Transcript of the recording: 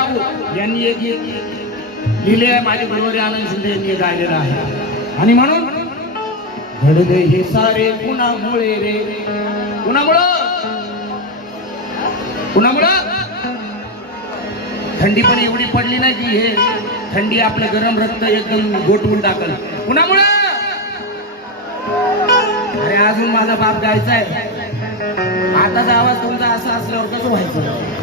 बाबू यांनी एक लिहिले आहे, माझे गुरुवारी आनंद शिंदे यांनी गायलेलं आहे. आणि म्हणून घडले हे सारे कुणामुळे रे, कुणामुळं कुणामुळं थंडी पण एवढी पडली नाही की हे थंडी आपलं गरम रक्त एकदम गोठवून टाकल. कुणामुळं? अरे अजून माझा बाप गायचा आहे. आताचा आवाज तुमचा असा असल्यावर कसं व्हायचं?